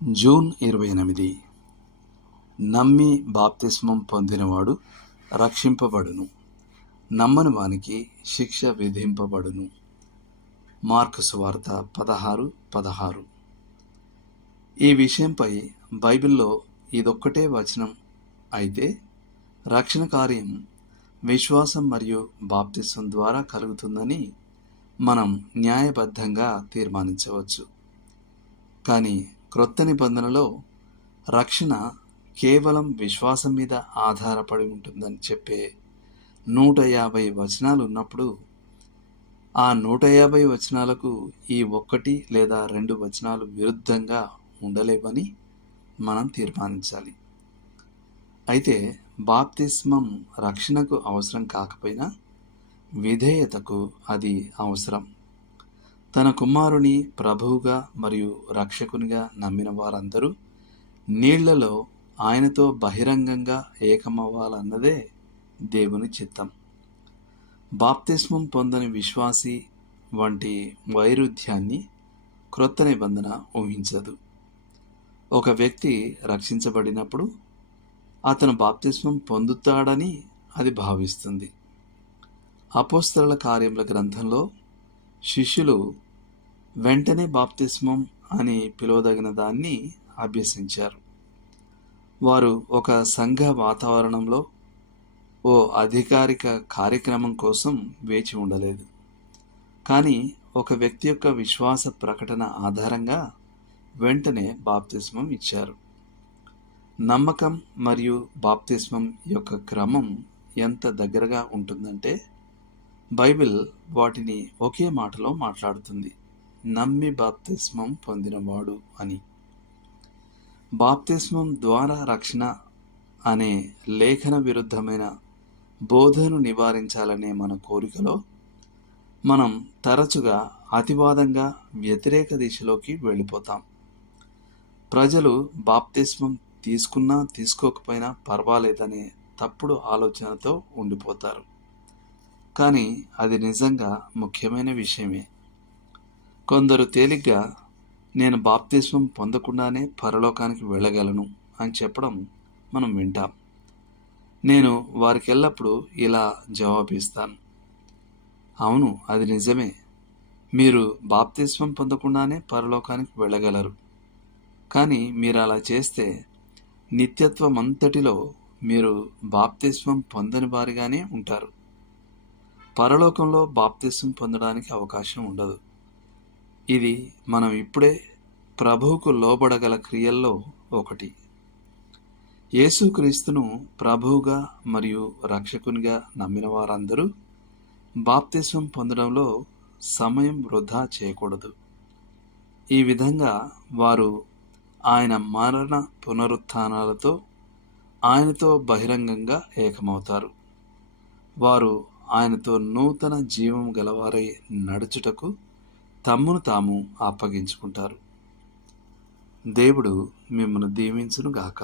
June 28. నమ్మి బాప్తిస్మం పొందినవాడు రక్షింపబడును, నమ్మని వానికి శిక్ష విధింపబడును. మార్కు సువార్త 16:16. ఈ విషయంపై బైబిల్లో ఇదొక్కటే వచనం అయితే రక్షణ కార్యం విశ్వాసం మరియు బాప్తిస్మం ద్వారా కలుగుతుందని మనం న్యాయబద్ధంగా తీర్మానించవచ్చు. కానీ క్రొత్త నిబంధనలో రక్షణ కేవలం విశ్వాసం మీద ఆధారపడి ఉంటుందని చెప్పే 150 వచనాలు ఉన్నప్పుడు ఆ 150 వచనాలకు ఈ 1 లేదా 2 వచనాలు విరుద్ధంగా ఉండలేవని మనం తీర్మానించాలి. అయితే బాప్తిస్మం రక్షణకు అవసరం కాకపోయినా విధేయతకు అది అవసరం. తన కుమారుని ప్రభువుగా మరియు రక్షకునిగా నమ్మిన వారందరూ నీళ్లలో ఆయనతో బహిరంగంగా ఏకమవ్వాలన్నదే దేవుని చిత్తం. బాప్తిస్మం పొందని విశ్వాసి వంటి వైరుధ్యాన్ని క్రొత్త నిబంధన ఊహించదు. ఒక వ్యక్తి రక్షించబడినప్పుడు అతను బాప్తిస్మం పొందుతాడని అది భావిస్తుంది. అపోస్తలుల కార్యముల గ్రంథంలో శిష్యులు వెంటనే బాప్తిస్మం అని పిలువదగిన దాన్ని అభ్యసించారు. వారు ఒక సంఘ వాతావరణంలో ఓ అధికారిక కార్యక్రమం కోసం వేచి ఉండలేదు. కానీ ఒక వ్యక్తి యొక్క విశ్వాస ప్రకటన ఆధారంగా వెంటనే బాప్తిస్మం ఇచ్చారు. నమ్మకం మరియు బాప్తిస్మం యొక్క క్రమం ఎంత దగ్గరగా ఉంటుందంటే బైబిల్ వాటిని ఒకే మాటలో మాట్లాడుతుంది: నమ్మి బాప్తిస్మం పొందినవాడు అని. బాప్తిస్మం ద్వారా రక్షణ అనే లేఖన విరుద్ధమైన బోధను నివారించాలనే మన కోరికలో మనం తరచుగా అతివాదంగా వ్యతిరేక దిశలోకి వెళ్ళిపోతాం. ప్రజలు బాప్తిస్మం తీసుకున్నా తీసుకోకపోయినా పర్వాలేదనే తప్పుడు ఆలోచనతో ఉండిపోతారు. కానీ అది నిజంగా ముఖ్యమైన విషయమే. కొందరు తేలిగ్గా నేను బాప్తిస్మం పొందకుండానే పరలోకానికి వెళ్ళగలను అని చెప్పడం మనం వింటాం. నేను వారికి ఎల్లప్పుడూ ఇలా జవాబిస్తాను: అవును, అది నిజమే. మీరు బాప్తిస్మం పొందకుండానే పరలోకానికి వెళ్ళగలరు. కానీ మీరు అలా చేస్తే నిత్యత్వం అంతటిలో మీరు బాప్తిస్మం పొందని వారిగానే ఉంటారు. పరలోకంలో బాప్తిస్మం పొందడానికి అవకాశం ఉండదు. ఇది మనం ఇప్పుడే ప్రభువుకు లోబడగల క్రియల్లో ఒకటి. యేసుక్రీస్తును ప్రభువుగా మరియు రక్షకునిగా నమ్మిన వారందరూ బాప్తిస్మం పొందడంలో సమయం వృధా చేయకూడదు. ఈ విధంగా వారు ఆయన మరణ పునరుత్థానాలతో ఆయనతో బహిరంగంగా ఏకమవుతారు. వారు ఆయనతో నూతన జీవం గలవారై నడుచుటకు తమ్మును తాము అప్పగించుకుంటారు. దేవుడు మిమ్మల్ని దీవించును గాక.